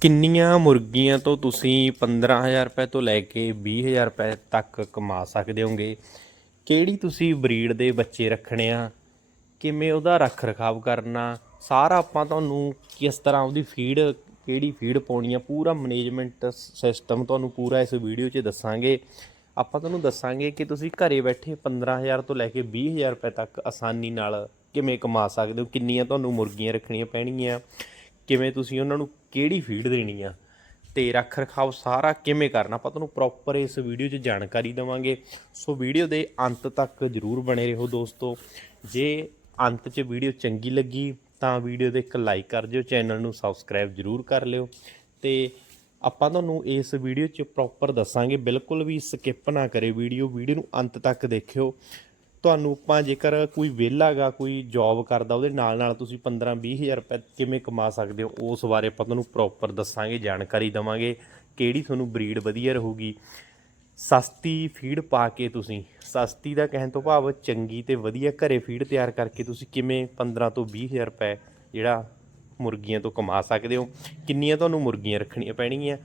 ਕਿੰਨੀਆਂ ਮੁਰਗੀਆਂ ਤੋਂ ਤੁਸੀਂ 15000 ਰੁਪਏ ਤੋਂ ਲੈ ਕੇ 20000 ਰੁਪਏ ਤੱਕ ਕਮਾ ਸਕਦੇ ਹੋਗੇ? ਕਿਹੜੀ ਤੁਸੀਂ ਬਰੀਡ ਦੇ ਬੱਚੇ ਰੱਖਣੇ ਆ? ਕਿਵੇਂ ਉਹਦਾ ਰੱਖ ਰਖਾਵ ਕਰਨਾ? ਸਾਰਾ ਆਪਾਂ ਤੁਹਾਨੂੰ ਕਿਸ ਤਰ੍ਹਾਂ ਉਹਦੀ ਫੀਡ ਕਿਹੜੀ ਫੀਡ ਪਾਉਣੀ ਆ? ਪੂਰਾ ਮੈਨੇਜਮੈਂਟ ਸਿਸਟਮ ਤੁਹਾਨੂੰ ਪੂਰਾ ਇਸ ਵੀਡੀਓ 'ਚ ਦੱਸਾਂਗੇ। ਆਪਾਂ ਤੁਹਾਨੂੰ ਦੱਸਾਂਗੇ ਕਿ ਤੁਸੀਂ ਘਰੇ ਬੈਠੇ 15000 ਤੋਂ ਲੈ ਕੇ 20000 ਰੁਪਏ ਤੱਕ ਆਸਾਨੀ ਨਾਲ ਕਿਵੇਂ ਕਮਾ ਸਕਦੇ ਹੋ? ਕਿੰਨੀਆਂ ਤੁਹਾਨੂੰ ਮੁਰਗੀਆਂ ਰੱਖਣੀਆਂ ਪੈਣਗੀਆਂ? ਕਿਵੇਂ ਤੁਸੀਂ ਉਹਨਾਂ ਨੂੰ ਕਿਹੜੀ ਫੀਡ ਦੇਣੀ ਆ ਤੇ ਰੱਖ ਰਖਾਵ ਸਾਰਾ ਕਿਵੇਂ ਕਰਨਾ, ਆਪਾਂ ਤੁਹਾਨੂੰ ਪ੍ਰੋਪਰ ਇਸ ਵੀਡੀਓ 'ਚ ਜਾਣਕਾਰੀ ਦੇਵਾਂਗੇ। ਸੋ ਵੀਡੀਓ ਦੇ ਅੰਤ ਤੱਕ ਜਰੂਰ ਬਣੇ ਰਹੋ ਦੋਸਤੋ। ਜੇ ਅੰਤ 'ਚ ਵੀਡੀਓ ਚੰਗੀ ਲੱਗੀ, ਤਾਂ ਵੀਡੀਓ ਦੇ ਇੱਕ ਲਾਈਕ ਕਰ ਦਿਓ ਚੈਨਲ ਨੂੰ ਸਬਸਕ੍ਰਾਈਬ ਜਰੂਰ ਕਰ ਲਿਓ। ਤੇ ਆਪਾਂ ਤੁਹਾਨੂੰ ਇਸ ਵੀਡੀਓ 'ਚ ਪ੍ਰੋਪਰ ਦੱਸਾਂਗੇ, ਬਿਲਕੁਲ ਵੀ ਸਕਿਪ ਨਾ ਕਰੇ ਵੀਡੀਓ ਵੀਡੀਓ ਨੂੰ ਅੰਤ ਤੱਕ ਦੇਖਿਓ। ਤੁਹਾਨੂੰ ਆਪਾਂ ਜੇਕਰ ਕੋਈ ਵਿਹਲਾਗਾ ਕੋਈ ਜੌਬ ਕਰਦਾ, ਉਹਦੇ ਨਾਲ ਨਾਲ ਤੁਸੀਂ 15 20000 ਰੁਪਏ ਕਿਵੇਂ ਕਮਾ ਸਕਦੇ ਹੋ, ਉਸ ਬਾਰੇ ਆਪਾਂ ਤੁਹਾਨੂੰ ਪ੍ਰੋਪਰ ਦੱਸਾਂਗੇ, ਜਾਣਕਾਰੀ ਦਵਾਂਗੇ ਕਿਹੜੀ ਤੁਹਾਨੂੰ ਬਰੀਡ ਵਧੀਆ ਰਹੂਗੀ। ਸਸਤੀ ਫੀਡ ਪਾ ਕੇ ਤੁਸੀਂ, ਸਸਤੀ ਦਾ ਕਹਿਣ ਤੋਂ ਭਾਵ ਚੰਗੀ ਤੇ ਵਧੀਆ ਘਰੇ ਫੀਡ ਤਿਆਰ ਕਰਕੇ ਤੁਸੀਂ ਕਿਵੇਂ 15 ਤੋਂ 20000 ਰੁਪਏ ਜਿਹੜਾ ਮੁਰਗੀਆਂ ਤੋਂ ਕਮਾ ਸਕਦੇ ਹੋ, ਕਿੰਨੀਆਂ ਤੁਹਾਨੂੰ ਮੁਰਗੀਆਂ ਰੱਖਣੀਆਂ ਪੈਣਗੀਆਂ,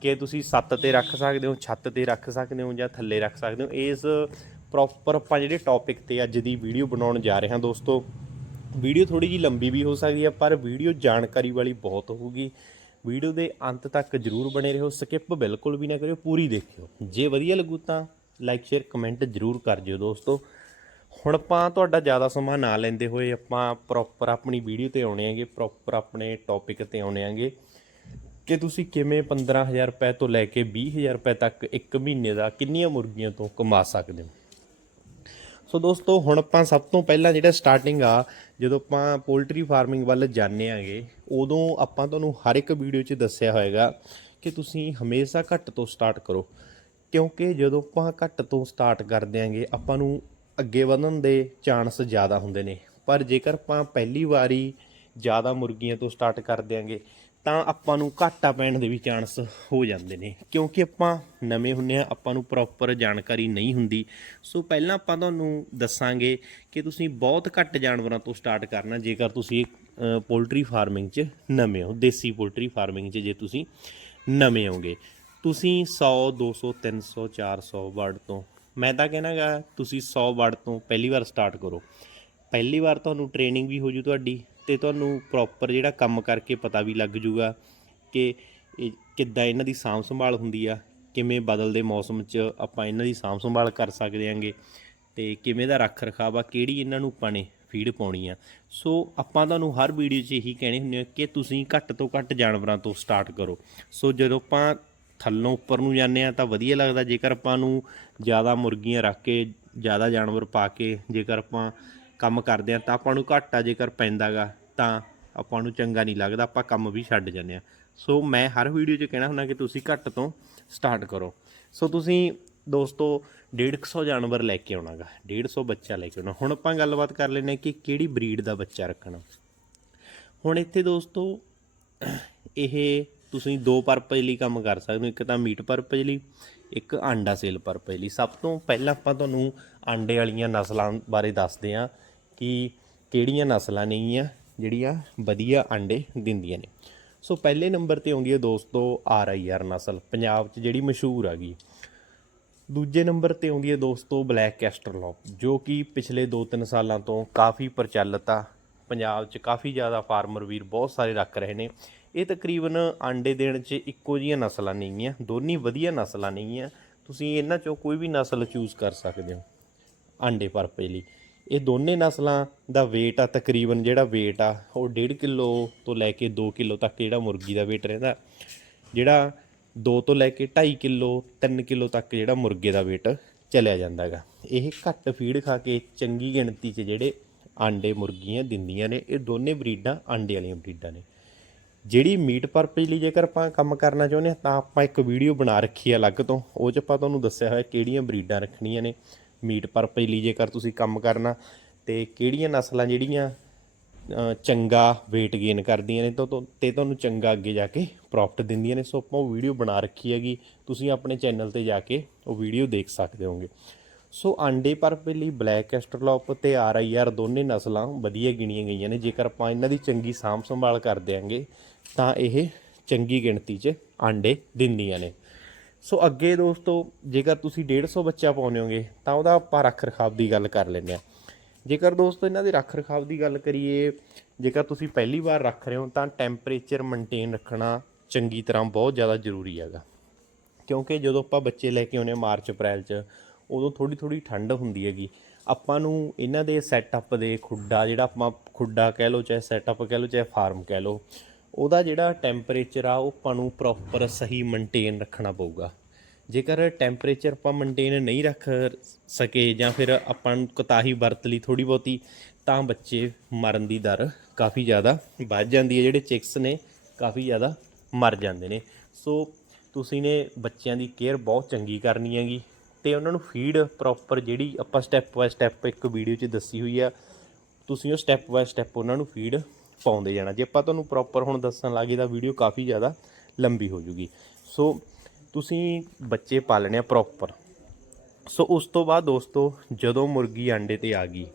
ਕਿ ਤੁਸੀਂ ਸੱਤ ਤੇ ਰੱਖ ਸਕਦੇ ਹੋ, ਛੱਤ ਤੇ ਰੱਖ ਸਕਦੇ ਹੋ ਜਾਂ ਥੱਲੇ ਰੱਖ ਸਕਦੇ ਹੋ, ਇਸ ਪ੍ਰੋਪਰ ਆਪਾਂ ਜਿਹੜੇ ਟੌਪਿਕ ਤੇ ਅੱਜ ਦੀ ਵੀਡੀਓ ਬਣਾਉਣ ਜਾ ਰਹੇ ਹਾਂ ਦੋਸਤੋ ਵੀਡੀਓ ਥੋੜੀ ਜੀ ਲੰਬੀ ਵੀ ਹੋ ਸਕਦੀ ਹੈ, ਪਰ ਵੀਡੀਓ ਜਾਣਕਾਰੀ ਵਾਲੀ ਬਹੁਤ ਹੋਊਗੀ। ਵੀਡੀਓ ਦੇ ਅੰਤ ਤੱਕ ਜਰੂਰ ਬਣੇ ਰਹੋ ਸਕਿਪ ਬਿਲਕੁਲ ਵੀ ਨਾ ਕਰਿਓ, ਪੂਰੀ ਦੇਖਿਓ। ਜੇ ਵਧੀਆ ਲੱਗੂ ਤਾਂ ਲਾਈਕ ਸ਼ੇਅਰ ਕਮੈਂਟ ਜਰੂਰ ਕਰ ਜਿਓ ਦੋਸਤੋ। ਹੁਣ ਆਪਾਂ ਤੁਹਾਡਾ ਜ਼ਿਆਦਾ ਸਮਾਂ ਨਾ ਲੈਂਦੇ ਹੋਏ ਆਪਾਂ ਪ੍ਰੋਪਰ ਆਪਣੀ ਵੀਡੀਓ ਤੇ ਆਉਣੇ ਆਂਗੇ ਪ੍ਰੋਪਰ ਆਪਣੇ ਟੌਪਿਕ ਤੇ ਆਉਣੇ ਆਂਗੇ ਕਿ ਤੁਸੀਂ ਕਿਵੇਂ 15000 ਰੁਪਏ ਤੋਂ ਲੈ ਕੇ 20000 ਰੁਪਏ ਤੱਕ ਇੱਕ ਮਹੀਨੇ ਦਾ ਕਿੰਨੀਆਂ ਮੁਰਗੀਆਂ ਤੋਂ ਕਮਾ ਸਕਦੇ ਹੋ? ਸੋ ਦੋਸਤੋ, ਹੁਣ ਆਪਾਂ ਸਭ ਤੋਂ ਪਹਿਲਾਂ ਜਿਹੜਾ ਸਟਾਰਟਿੰਗ ਆ, ਜਦੋਂ ਆਪਾਂ ਪੋਲਟਰੀ ਫਾਰਮਿੰਗ ਵੱਲ ਜਾਂਦੇ ਆਂਗੇ, ਉਦੋਂ ਆਪਾਂ ਤੁਹਾਨੂੰ ਹਰ ਇੱਕ ਵੀਡੀਓ 'ਚ ਦੱਸਿਆ ਹੋਏਗਾ ਕਿ ਤੁਸੀਂ ਹਮੇਸ਼ਾ ਘੱਟ ਤੋਂ ਸਟਾਰਟ ਕਰੋ। ਕਿਉਂਕਿ ਜਦੋਂ ਆਪਾਂ ਘੱਟ ਤੋਂ ਸਟਾਰਟ ਕਰਦੇ ਆਂਗੇ, ਆਪਾਂ ਨੂੰ ਅੱਗੇ ਵਧਣ ਦੇ ਚਾਂਸ ਜ਼ਿਆਦਾ ਹੁੰਦੇ ਨੇ। ਪਰ ਜੇਕਰ ਆਪਾਂ ਪਹਿਲੀ ਵਾਰੀ ਜ਼ਿਆਦਾ ਮੁਰਗੀਆਂ ਤੋਂ ਸਟਾਰਟ ਕਰ ਦਿਆਂਗੇ ਤਾਂ ਆਪਾਂ ਨੂੰ ਘਾਟਾ ਪੈਣ ਦੇ ਵੀ ਚਾਂਸ ਹੋ ਜਾਂਦੇ ਨੇ। ਕਿਉਂਕਿ ਆਪਾਂ ਨਵੇਂ ਹੁੰਨੇ ਆ, ਆਪਾਂ ਨੂੰ ਪ੍ਰੋਪਰ ਜਾਣਕਾਰੀ ਨਹੀਂ ਹੁੰਦੀ। ਸੋ ਪਹਿਲਾਂ ਆਪਾਂ ਤੁਹਾਨੂੰ ਦੱਸਾਂਗੇ ਕਿ ਤੁਸੀਂ ਬਹੁਤ ਘੱਟ ਜਾਨਵਰਾਂ ਤੋਂ ਸਟਾਰਟ ਕਰਨਾ, ਜੇਕਰ ਤੁਸੀਂ ਪੋਲਟਰੀ ਫਾਰਮਿੰਗ 'ਚ ਨਵੇਂ ਹੋ, ਦੇਸੀ ਪੋਲਟਰੀ ਫਾਰਮਿੰਗ 'ਚ ਜੇ ਤੁਸੀਂ ਨਵੇਂ ਹੋਗੇ। ਤੁਸੀਂ 100 200 300 400 ਵਰਡ ਤੋਂ, ਮੈਂ ਤਾਂ ਕਹਿਣਾਗਾ, ਤੁਸੀਂ 100 ਵਰਡ ਤੋਂ ਪਹਿਲੀ ਵਾਰ ਸਟਾਰਟ ਕਰੋ। ਪਹਿਲੀ ਵਾਰ ਤੁਹਾਨੂੰ ਟ੍ਰੇਨਿੰਗ ਵੀ ਹੋ ਜੂ ਤੁਹਾਡੀ। ਤੇ ਤੁਹਾਨੂੰ ਪ੍ਰੋਪਰ ਜਿਹੜਾ ਕੰਮ ਕਰਕੇ ਪਤਾ ਵੀ ਲੱਗ ਜੂਗਾ ਕਿ ਕਿੱਦਾਂ ਇਹਨਾਂ ਦੀ ਸਾਂਭ ਸੰਭਾਲ ਹੁੰਦੀ ਆ, ਕਿਵੇਂ ਬਦਲਦੇ ਮੌਸਮ 'ਚ ਆਪਾਂ ਇਹਨਾਂ ਦੀ ਸਾਂਭ ਸੰਭਾਲ ਕਰ ਸਕਦੇ ਆਂਗੇ ਤੇ ਕਿਵੇਂ ਦਾ ਰੱਖ ਰਖਾਵ ਆ, ਕਿਹੜੀ ਇਹਨਾਂ ਨੂੰ ਆਪਾਂ ਨੇ ਫੀਡ ਪਾਉਣੀ ਆ। ਸੋ ਆਪਾਂ ਤੁਹਾਨੂੰ ਹਰ ਵੀਡੀਓ 'ਚ ਇਹੀ ਕਹਿਣੇ ਹੁੰਦੇ ਆ ਕਿ ਤੁਸੀਂ ਘੱਟ ਤੋਂ ਘੱਟ ਜਾਨਵਰਾਂ ਤੋਂ ਸਟਾਰਟ ਕਰੋ। ਸੋ ਜਦੋਂ ਆਪਾਂ ਥੱਲੋਂ ਉੱਪਰ ਨੂੰ ਜਾਂਦੇ ਆ ਤਾਂ ਵਧੀਆ ਲੱਗਦਾ, ਜੇਕਰ ਆਪਾਂ ਨੂੰ ਜ਼ਿਆਦਾ ਮੁਰਗੀਆਂ ਰੱਖ ਕੇ, ਜ਼ਿਆਦਾ ਜਾਨਵਰ ਪਾ ਕੇ ਜੇਕਰ ਆਪਾਂ ਕੰਮ ਕਰਦੇ ਆ ਤਾਂ ਆਪਾਂ ਨੂੰ ਘਾਟਾ ਜੇਕਰ ਪੈਂਦਾਗਾ। ਤਾਂ ਆਪਾਂ ਨੂੰ ਚੰਗਾ ਨਹੀਂ ਲੱਗਦਾ, ਆਪਾਂ ਕੰਮ ਵੀ ਛੱਡ ਜਾਂਦੇ ਆ ਸੋ ਮੈਂ ਹਰ ਵੀਡੀਓ 'ਚ ਕਹਿਣਾ ਹੁੰਦਾ ਕਿ ਤੁਸੀਂ ਘੱਟ ਤੋਂ ਸਟਾਰਟ ਕਰੋ। ਸੋ ਤੁਸੀਂ ਦੋਸਤੋ 150 ਜਾਨਵਰ ਲੈ ਕੇ ਆਉਣਾਗਾ 150 ਬੱਚਾ ਲੈ ਕੇ ਆਉਣਾ। ਹੁਣ ਆਪਾਂ ਗੱਲਬਾਤ ਕਰ ਲੈਨੇ ਕਿ ਕਿਹੜੀ ਬਰੀਡ ਦਾ ਬੱਚਾ ਰੱਖਣਾ। ਹੁਣ ਇੱਥੇ ਦੋਸਤੋ, ਇਹ ਤੁਸੀਂ ਦੋ ਪਰਪਸ ਲਈ ਕੰਮ ਕਰ ਸਕਦੇ ਹੋ। ਇੱਕ ਤਾਂ ਮੀਟ ਪਰਪਸ ਲਈ, ਇੱਕ ਆਂਡਾ ਸੇਲ ਪਰਪਸ ਲਈ। ਸਭ ਤੋਂ ਪਹਿਲਾਂ ਆਪਾਂ ਤੁਹਾਨੂੰ ਆਂਡੇ ਵਾਲੀਆਂ ਨਸਲਾਂ ਬਾਰੇ ਦੱਸਦੇ ਹਾਂ ਕਿ ਕਿਹੜੀਆਂ ਨਸਲਾਂ ਨੇਗੀਆਂ ਜਿਹੜੀਆਂ ਵਧੀਆ ਆਂਡੇ ਦਿੰਦੀਆਂ ਨੇ। ਸੋ ਪਹਿਲੇ ਨੰਬਰ ਤੇ ਆਉਂਦੀ ਹੈ ਦੋਸਤੋ ਆਰ ਆਈ ਆਰ ਨਸਲ, ਪੰਜਾਬ 'ਚ ਜਿਹੜੀ ਮਸ਼ਹੂਰ ਹੈਗੀ ਦੂਜੇ ਨੰਬਰ ਤੇ ਆਉਂਦੀ ਹੈ ਦੋਸਤੋ ਬਲੈਕ ਕੈਸਟਰਲੌਪ ਜੋ ਕਿ ਪਿਛਲੇ 2-3 ਸਾਲਾਂ ਤੋਂ ਕਾਫੀ ਪ੍ਰਚਲਿਤ ਆ। ਪੰਜਾਬ 'ਚ ਕਾਫੀ ਜ਼ਿਆਦਾ ਫਾਰਮਰ ਵੀਰ ਬਹੁਤ ਸਾਰੇ ਰੱਖ ਰਹੇ ਨੇ। ਇਹ ਤਕਰੀਬਨ ਆਂਡੇ ਦੇਣ 'ਚ ਇੱਕੋ ਜਿਹੀਆਂ ਨਸਲਾਂ ਨੇਗੀਆਂ ਦੋਨੀ ਵਧੀਆ ਨਸਲਾਂ ਨੇਗੀਆਂ ਤੁਸੀਂ ਇਹਨਾਂ 'ਚੋਂ ਕੋਈ ਵੀ ਨਸਲ ਚੂਜ਼ ਕਰ ਸਕਦੇ ਹੋ ਆਂਡੇ ਪਰਪੇ ਲਈ। ਇਹ ਦੋਨੇ ਨਸਲਾਂ ਦਾ weight ਆ, ਤਕਰੀਬਨ ਜਿਹੜਾ weight ਆ, ਉਹ 1.5 ਕਿਲੋ ਤੋਂ ਲੈ ਕੇ 2 ਕਿਲੋ ਤੱਕ ਜਿਹੜਾ ਮੁਰਗੀ ਦਾ weight ਰਹਿੰਦਾ। ਜਿਹੜਾ 2 ਤੋਂ ਲੈ ਕੇ 2.5 ਕਿਲੋ 3 ਕਿਲੋ ਤੱਕ ਜਿਹੜਾ ਮੁਰਗੇ ਦਾ weight ਚਲਿਆ ਜਾਂਦਾ ਹੈਗਾ। ਇਹ ਘੱਟ ਫੀਡ ਖਾ ਕੇ ਚੰਗੀ ਗਿਣਤੀ 'ਚ ਜਿਹੜੇ ਆਂਡੇ ਮੁਰਗੀਆਂ ਦਿੰਦੀਆਂ ਨੇ, ਇਹ ਦੋਨੇ ਬਰੀਡਾਂ ਆਂਡੇ ਵਾਲੀਆਂ ਬਰੀਡਾਂ ਨੇ। ਜਿਹੜੀ ਮੀਟ ਪਰਪਸ ਲਈ ਜੇਕਰ ਆਪਾਂ ਕੰਮ ਕਰਨਾ ਚਾਹੁੰਦੇ ਹਾਂ, ਤਾਂ ਆਪਾਂ ਇੱਕ ਵੀਡੀਓ ਬਣਾ ਰੱਖੀ ਆ ਅਲੱਗ ਤੋਂ। ਉਹ 'ਚ ਆਪਾਂ ਤੁਹਾਨੂੰ ਦੱਸਿਆ ਹੋਇਆ ਕਿਹੜੀਆਂ ਬਰੀਡਾਂ ਰੱਖਣੀਆਂ ਨੇ ਮੀਟ ਪਰਪਸ ਲਈ ਜੇਕਰ ਤੁਸੀਂ ਕੰਮ ਕਰਨਾ ਤੇ ਕਿਹੜੀਆਂ ਨਸਲਾਂ ਜਿਹੜੀਆਂ ਚੰਗਾ weight gain ਕਰਦੀਆਂ ਨੇ, ਤਾਂ ਤੋਂ- ਤੇ ਤੁਹਾਨੂੰ ਚੰਗਾ ਅੱਗੇ ਜਾ ਕੇ ਪ੍ਰੋਫਿਟ ਦਿੰਦੀਆਂ ਨੇ। ਸੋ ਆਪਾਂ ਉਹ ਵੀਡੀਓ ਬਣਾ ਰੱਖੀ ਹੈਗੀ। ਤੁਸੀਂ ਆਪਣੇ ਚੈਨਲ ਤੇ ਜਾ ਕੇ ਉਹ ਵੀਡੀਓ ਦੇਖ ਸਕਦੇ ਹੋਗੇ ਸੋ ਆਂਡੇ ਪਰਪਸ ਲਈ ਬਲੈਕ ਐਸਟਰਲੋਪ ਤੇ ਆਰ ਆਈ ਆਰ ਦੋਨੇ ਨਸਲਾਂ ਵਧੀਆ ਗਿਣੀਆਂ ਗਈਆਂ ਨੇ। ਜੇਕਰ ਆਪਾਂ ਇਹਨਾਂ ਦੀ ਚੰਗੀ ਸਾਂਭ ਸੰਭਾਲ ਕਰ ਦਿਆਂਗੇ, ਤਾਂ ਇਹ ਚੰਗੀ ਗਿਣਤੀ 'ਚ ਆਂਡੇ ਦਿੰਦੀਆਂ ਨੇ। ਸੋ ਅੱਗੇ ਦੋਸਤੋ, ਜੇਕਰ ਤੁਸੀਂ 150 ਬੱਚਾ ਪਾਉਂਦੇ ਹੋਗੇ, ਤਾਂ ਉਹਦਾ ਆਪਾਂ ਰੱਖ ਰਖਾਵ ਦੀ ਗੱਲ ਕਰ ਲੈਂਦੇ ਆ ਜੇਕਰ ਦੋਸਤੋ, ਇਹਨਾਂ ਦੇ ਰੱਖ ਰਖਾਵ ਦੀ ਗੱਲ ਕਰੀਏ, ਜੇਕਰ ਤੁਸੀਂ ਪਹਿਲੀ ਵਾਰ ਰੱਖ ਰਹੇ ਹੋ, ਤਾਂ ਟੈਂਪਰੇਚਰ ਮੇਨਟੇਨ ਰੱਖਣਾ ਚੰਗੀ ਤਰ੍ਹਾਂ ਬਹੁਤ ਜ਼ਿਆਦਾ ਜ਼ਰੂਰੀ ਹੈਗਾ। ਕਿਉਂਕਿ ਜਦੋਂ ਆਪਾਂ ਬੱਚੇ ਲੈ ਕੇ ਆਉਂਦੇ ਹਾਂ ਮਾਰਚ, ਅਪ੍ਰੈਲ 'ਚ, ਉਦੋਂ ਥੋੜੀ ਥੋੜੀ ਠੰਡ ਹੁੰਦੀ ਹੈਗੀ। ਆਪਾਂ ਨੂੰ ਇਹਨਾਂ ਦੇ ਸੈਟਅਪ ਦੇ ਖੁੱਡਾ, ਜਿਹੜਾ ਆਪਾਂ ਖੁੱਡਾ ਕਹਿ ਲਓ, ਚਾਹੇ ਸੈਟਅਪ ਕਹਿ ਲਓ, ਚਾਹੇ ਫਾਰਮ ਕਹਿ ਲਓ ਉਹਦਾ ਜਿਹੜਾ ਟੈਂਪਰੇਚਰ ਆ, ਉਹ ਆਪਾਂ ਨੂੰ ਪ੍ਰੋਪਰ ਸਹੀ ਮੇਨਟੇਨ ਰੱਖਣਾ ਪਊਗਾ। ਜੇਕਰ ਟੈਂਪਰੇਚਰ ਆਪਾਂ ਮੇਨਟੇਨ ਨਹੀਂ ਰੱਖ ਸਕੇ ਜਾਂ ਫਿਰ ਆਪਾਂ ਨੂੰ ਕੋਤਾਹੀ ਵਰਤ ਲਈ ਥੋੜੀ ਬਹੁਤੀ, ਤਾਂ ਬੱਚੇ ਮਰਨ ਦੀ ਦਰ ਕਾਫੀ ਜ਼ਿਆਦਾ ਵੱਧ ਜਾਂਦੀ ਹੈ। ਜਿਹੜੇ ਚਿਕਸ ਨੇ, ਕਾਫੀ ਜ਼ਿਆਦਾ ਮਰ ਜਾਂਦੇ ਨੇ। ਸੋ ਤੁਸੀਂ ਨੇ ਬੱਚਿਆਂ ਦੀ ਕੇਅਰ ਬਹੁਤ ਚੰਗੀ ਕਰਨੀ ਹੈਗੀ ਤੇ ਉਹਨਾਂ ਨੂੰ ਫੀਡ ਪ੍ਰੋਪਰ ਜਿਹੜੀ ਆਪਾਂ ਸਟੈਪ ਬਾਏ ਸਟੈਪ ਇੱਕ ਵੀਡੀਓ 'ਚ ਦੱਸੀ ਹੋਈ ਆ, ਤੁਸੀਂ ਉਹ ਸਟੈਪ ਬਾਏ ਸਟੈਪ ਉਹਨਾਂ ਨੂੰ ਫੀਡ ਪਾਉਂਦੇ ਜਾਣਾ। ਜੇ ਆਪਾਂ ਤੁਹਾਨੂੰ ਪ੍ਰੋਪਰ ਹੁਣ ਦੱਸਣ ਲੱਗੇ ਤਾਂ ਵੀਡੀਓ ਕਾਫੀ ਜ਼ਿਆਦਾ ਲੰਬੀ ਹੋ ਜੂਗੀ। ਸੋ ਤੁਸੀਂ ਬੱਚੇ ਪਾਲਣੇ ਆ ਪ੍ਰੋਪਰ ਸੋ ਉਸ ਤੋਂ ਬਾਅਦ ਦੋਸਤੋ, ਜਦੋਂ ਮੁਰਗੀ ਆਂਡੇ ਤੇ ਆ ਗਈ,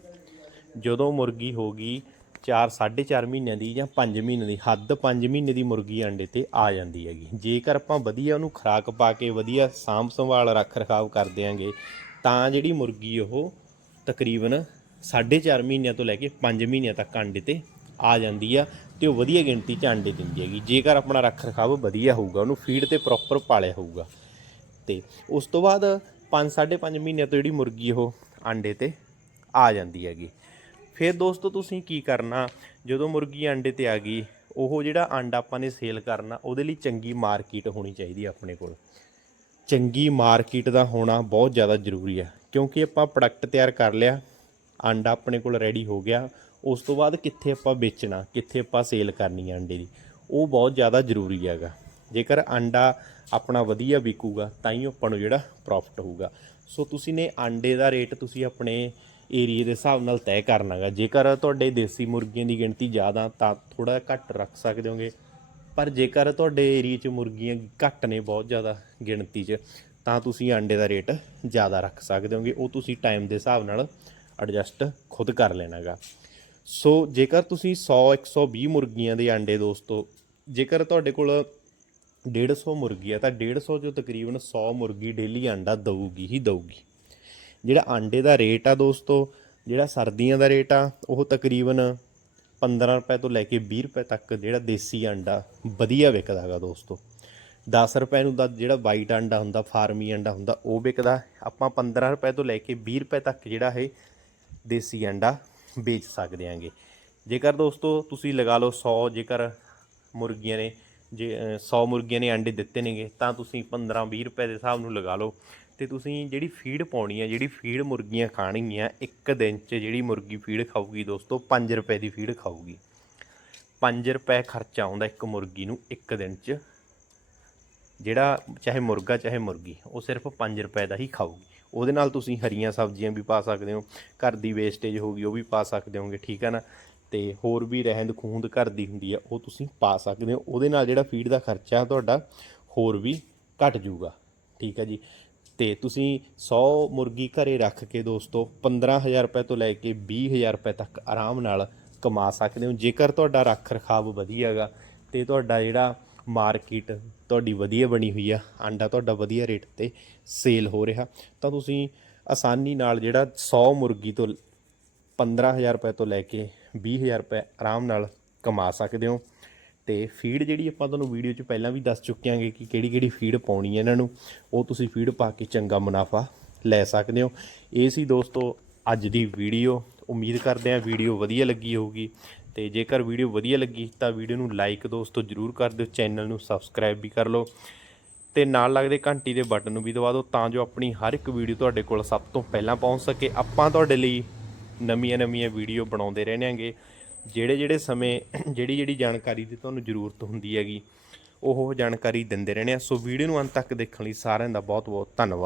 ਜਦੋਂ ਮੁਰਗੀ ਹੋ ਗਈ 4 4.5 ਮਹੀਨਿਆਂ ਦੀ ਜਾਂ 5 ਮਹੀਨਿਆਂ ਦੀ, ਹੱਦ 5 ਮਹੀਨੇ ਦੀ ਮੁਰਗੀ ਆਂਡੇ ਤੇ ਆ ਜਾਂਦੀ ਹੈਗੀ। ਜੇਕਰ ਆਪਾਂ ਵਧੀਆ ਉਹਨੂੰ ਖੁਰਾਕ ਪਾ ਕੇ, ਵਧੀਆ ਸਾਂਭ ਸੰਭਾਲ ਰੱਖ ਰਖਾਵ ਕਰ ਦਿਆਂਗੇ, ਤਾਂ ਜਿਹੜੀ ਮੁਰਗੀ ਉਹ ਤਕਰੀਬਨ 4.5 ਮਹੀਨਿਆਂ ਤੋਂ ਲੈ ਕੇ 5 ਮਹੀਨਿਆਂ ਤੱਕ ਆਂਡੇ ਤੇ ਆ ਜਾਂਦੀ ਆ ਤੇ ਉਹ ਵਧੀਆ ਗਿਣਤੀ ਚ ਆਂਡੇ ਦਿੰਦੀ ਹੈਗੀ। ਜੇਕਰ ਆਪਣਾ ਰੱਖ ਰਖਾਵ ਵਧੀਆ ਹੋਊਗਾ, ਉਹਨੂੰ ਫੀਡ ਤੇ ਪ੍ਰੋਪਰ ਪਾਲਿਆ ਹੋਊਗਾ। ਤੇ ਉਸ ਤੋਂ ਬਾਅਦ 5 5.5 ਮਹੀਨਿਆਂ ਤੋਂ ਜਿਹੜੀ ਮੁਰਗੀ ਉਹ ਆਂਡੇ ਤੇ ਆ ਜਾਂਦੀ ਹੈਗੀ। ਫਿਰ ਦੋਸਤੋ, ਤੁਸੀਂ ਕੀ ਕਰਨਾ? ਜਦੋਂ ਮੁਰਗੀ ਆਂਡੇ ਤੇ ਆ ਗਈ, ਉਹ ਜਿਹੜਾ ਆਂਡਾ ਆਪਾਂ ਨੇ ਸੇਲ ਕਰਨਾ, ਉਹਦੇ ਲਈ ਚੰਗੀ ਮਾਰਕੀਟ ਹੋਣੀ ਚਾਹੀਦੀ ਆਪਣੇ ਕੋਲ। ਚੰਗੀ ਮਾਰਕੀਟ ਦਾ ਹੋਣਾ ਬਹੁਤ ਜ਼ਿਆਦਾ ਜ਼ਰੂਰੀ ਹੈ ਕਿਉਂਕਿ ਆਪਾਂ ਪ੍ਰੋਡਕਟ ਤਿਆਰ ਕਰ ਲਿਆ ਆਂਡਾ ਆਪਣੇ ਕੋਲ ਰੈਡੀ ਹੋ ਗਿਆ ਉਸ ਤੋਂ ਬਾਅਦ ਕਿੱਥੇ ਆਪਾਂ ਵੇਚਣਾ, ਕਿੱਥੇ ਆਪਾਂ ਸੇਲ ਕਰਨੀ ਹੈ ਆਂਡੇ ਦੀ, ਉਹ ਬਹੁਤ ਜ਼ਿਆਦਾ ਜ਼ਰੂਰੀ ਹੈਗਾ। ਜੇਕਰ ਆਂਡਾ ਆਪਣਾ ਵਧੀਆ ਵਿਕੂਗਾ, ਤਾਂ ਹੀ ਆਪਾਂ ਨੂੰ ਜਿਹੜਾ ਪ੍ਰੋਫਿਟ ਹੋਊਗਾ। ਸੋ ਤੁਸੀਂ ਨੇ ਆਂਡੇ ਦਾ ਰੇਟ ਤੁਸੀਂ ਆਪਣੇ ਏਰੀਏ ਦੇ ਹਿਸਾਬ ਨਾਲ ਤੈਅ ਕਰਨਾਗਾ। ਜੇਕਰ ਤੁਹਾਡੇ ਦੇਸੀ ਮੁਰਗੀਆਂ ਦੀ ਗਿਣਤੀ ਜ਼ਿਆਦਾ, ਤਾਂ ਥੋੜਾ ਘੱਟ ਰੱਖ ਸਕਦੇ ਹੋਗੇ। ਪਰ ਜੇਕਰ ਤੁਹਾਡੇ ਏਰੀਏ 'ਚ ਮੁਰਗੀਆਂ ਘੱਟ ਨੇ ਬਹੁਤ ਜ਼ਿਆਦਾ ਗਿਣਤੀ 'ਚ, ਤਾਂ ਤੁਸੀਂ ਆਂਡੇ ਦਾ ਰੇਟ ਜ਼ਿਆਦਾ ਰੱਖ ਸਕਦੇ ਹੋਗੇ। ਉਹ ਤੁਸੀਂ ਟਾਈਮ ਦੇ ਹਿਸਾਬ ਨਾਲ ਐਡਜਸਟ ਖੁਦ ਕਰ ਲੈਣਾਗਾ। ਸੋ ਜੇਕਰ ਤੁਸੀਂ 100 120 ਮੁਰਗੀਆਂ ਦੇ ਆਂਡੇ ਦੋਸਤੋ, ਜੇਕਰ ਤੁਹਾਡੇ ਕੋਲ 150 ਮੁਰਗੀ ਆ, ਤਾਂ 150 ਚੋਂ ਤਕਰੀਬਨ 100 ਮੁਰਗੀ ਡੇਲੀ ਆਂਡਾ ਦਊਗੀ, ਹੀ ਦਊਗੀ। ਜਿਹੜਾ ਆਂਡੇ ਦਾ ਰੇਟ ਆ ਦੋਸਤੋ, ਜਿਹੜਾ ਸਰਦੀਆਂ ਦਾ ਰੇਟ ਆ, ਉਹ ਤਕਰੀਬਨ 15 ਰੁਪਏ ਤੋਂ ਲੈ ਕੇ 20 ਰੁਪਏ ਤੱਕ ਜਿਹੜਾ ਦੇਸੀ ਆਂਡਾ ਵਧੀਆ ਵਿਕਦਾ ਹੈਗਾ ਦੋਸਤੋ। 10 ਰੁਪਏ ਨੂੰ ਦਾ ਜਿਹੜਾ ਵਾਈਟ ਆਂਡਾ ਹੁੰਦਾ, ਫਾਰਮੀ ਆਂਡਾ ਹੁੰਦਾ, ਉਹ ਵਿਕਦਾ। ਆਪਾਂ 15 ਰੁਪਏ ਤੋਂ ਲੈ ਕੇ 20 ਰੁਪਏ ਤੱਕ ਜਿਹੜਾ ਇਹ ਦੇਸੀ ਆਂਡਾ ਵੇਚ ਸਕਦੇ ਆਂਗੇ। ਜੇਕਰ ਦੋਸਤੋ ਤੁਸੀਂ ਲਗਾ ਲਓ 100 ਜੇਕਰ ਮੁਰਗੀਆਂ ਨੇ ਜੇ ਅ, 100 ਮੁਰਗੀਆਂ ਨੇ ਅੰਡੇ ਦਿੱਤੇ ਨੇਗੇ ਤਾਂ ਤੁਸੀਂ 15 20 ਰੁਪਏ ਦੇ ਹਿਸਾਬ ਨੂੰ ਲਗਾ ਲਓ। ਤੇ ਤੁਸੀਂ ਜਿਹੜੀ ਫੀਡ ਪਾਉਣੀ ਹੈ ਜਿਹੜੀ ਫੀਡ ਮੁਰਗੀਆਂ ਖਾਣਗੀਆਂ ਇੱਕ ਦਿਨ 'ਚ ਜਿਹੜੀ ਮੁਰਗੀ ਫੀਡ ਖਾਊਗੀ ਦੋਸਤੋ 5 ਰੁਪਏ ਦੀ ਫੀਡ ਖਾਊਗੀ। 5 ਰੁਪਏ ਖਰਚਾ ਆਉਂਦਾ ਇੱਕ ਮੁਰਗੀ ਨੂੰ ਇੱਕ ਦਿਨ 'ਚ। ਜਿਹੜਾ ਚਾਹੇ ਮੁਰਗਾ ਚਾਹੇ ਮੁਰਗੀ ਉਹ ਸਿਰਫ 5 ਰੁਪਏ ਦਾ ਹੀ ਖਾਊਗੀ। ਉਹਦੇ ਨਾਲ ਤੁਸੀਂ ਹਰੀਆਂ ਸਬਜ਼ੀਆਂ ਵੀ ਪਾ ਸਕਦੇ ਹੋ, ਘਰ ਦੀ ਵੇਸਟੇਜ ਹੋਗੀ ਉਹ ਵੀ ਪਾ ਸਕਦੇ ਹੋਗੇ, ਠੀਕ ਹੈ ਨਾ? ਤੇ ਹੋਰ ਵੀ ਰਹਿੰਦ ਖੂੰਦ ਘਰ ਦੀ ਹੁੰਦੀ ਆ, ਉਹ ਤੁਸੀਂ ਪਾ ਸਕਦੇ ਹੋ, ਉਹਦੇ ਨਾਲ ਜਿਹੜਾ ਫੀਡ ਦਾ ਖਰਚਾ ਤੁਹਾਡਾ ਹੋਰ ਵੀ ਘਟ ਜਾਊਗਾ, ਠੀਕ ਹੈ ਜੀ? ਤੇ ਤੁਸੀਂ 100 ਮੁਰਗੀ ਘਰੇ ਰੱਖ ਕੇ ਦੋਸਤੋ 15000 ਰੁਪਏ ਤੋਂ ਲੈ ਕੇ 20000 ਰੁਪਏ ਤੱਕ ਆਰਾਮ ਨਾਲ ਕਮਾ ਸਕਦੇ ਹੋ, ਜੇਕਰ ਤੁਹਾਡਾ ਰੱਖ ਰਖਾਵ ਵਧੀਆ ਹੈਗਾ, ਤੇ ਤੁਹਾਡਾ ਜਿਹੜਾ ਮਾਰਕੀਟ ਤੁਹਾਡੀ ਵਧੀਆ ਬਣੀ ਹੋਈ ਆ, ਆਂਡਾ ਤੁਹਾਡਾ ਵਧੀਆ ਰੇਟ ਤੇ ਸੇਲ ਹੋ ਰਿਹਾ। ਤਾਂ ਤੁਸੀਂ ਆਸਾਨੀ ਨਾਲ ਜਿਹੜਾ 100 ਮੁਰਗੀ ਤੋਂ 15000 ਰੁਪਏ ਤੋਂ ਲੈ ਕੇ 20000 ਰੁਪਏ ਆਰਾਮ ਨਾਲ ਕਮਾ ਸਕਦੇ ਹੋ। ਤੇ ਫੀਡ ਜਿਹੜੀ ਆਪਾਂ ਤੁਹਾਨੂੰ ਵੀਡੀਓ 'ਚ ਪਹਿਲਾਂ ਵੀ ਦੱਸ ਚੁੱਕੇ ਹਾਂਗੇ ਕਿ ਕਿਹੜੀ ਕਿਹੜੀ ਫੀਡ ਪਾਉਣੀ ਹੈ ਇਹਨਾਂ ਨੂੰ, ਉਹ ਤੁਸੀਂ ਫੀਡ ਪਾ ਕੇ ਚੰਗਾ ਮੁਨਾਫਾ ਲੈ ਸਕਦੇ ਹੋ। ਇਹ ਸੀ ਦੋਸਤੋ ਅੱਜ ਦੀ ਵੀਡੀਓ ਉਮੀਦ ਕਰਦੇ ਹਾਂ ਵੀਡੀਓ ਵਧੀਆ ਲੱਗੀ ਹੋਊਗੀ। ਤੇ ਜੇਕਰ ਵੀਡੀਓ ਵਧੀਆ ਲੱਗੀ ਤਾਂ ਵੀਡੀਓ ਨੂੰ ਲਾਈਕ ਦੋਸਤੋ ਜਰੂਰ ਕਰ ਦਿਓ ਚੈਨਲ ਨੂੰ ਸਬਸਕ੍ਰਾਈਬ ਵੀ ਕਰ ਲਓ ਤੇ ਨਾਲ ਲੱਗਦੇ ਘੰਟੀ ਦੇ ਬਟਨ ਨੂੰ ਵੀ ਦਬਾ ਦਿਓ ਤਾਂ ਜੋ ਆਪਣੀ ਹਰ ਇੱਕ ਵੀਡੀਓ ਤੁਹਾਡੇ ਕੋਲ ਸਭ ਤੋਂ ਪਹਿਲਾਂ ਪਹੁੰਚ ਸਕੇ। ਆਪਾਂ ਤੁਹਾਡੇ ਲਈ ਨਵੀਆਂ ਨਵੀਆਂ ਵੀਡੀਓ ਬਣਾਉਂਦੇ ਰਹਿਣਾਂਗੇ ਜਿਹੜੇ ਜਿਹੜੇ ਸਮੇਂ ਜਿਹੜੀ ਜਿਹੜੀ ਜਾਣਕਾਰੀ ਦੀ ਤੁਹਾਨੂੰ ਜ਼ਰੂਰਤ ਹੁੰਦੀ ਹੈਗੀ ਉਹ ਜਾਣਕਾਰੀ ਦਿੰਦੇ ਰਹਿਣੇ ਆ ਸੋ ਵੀਡੀਓ ਨੂੰ ਅੰਤ ਤੱਕ ਦੇਖਣ ਲਈ ਸਾਰਿਆਂ ਦਾ ਬਹੁਤ ਬਹੁਤ ਧੰਨਵਾਦ।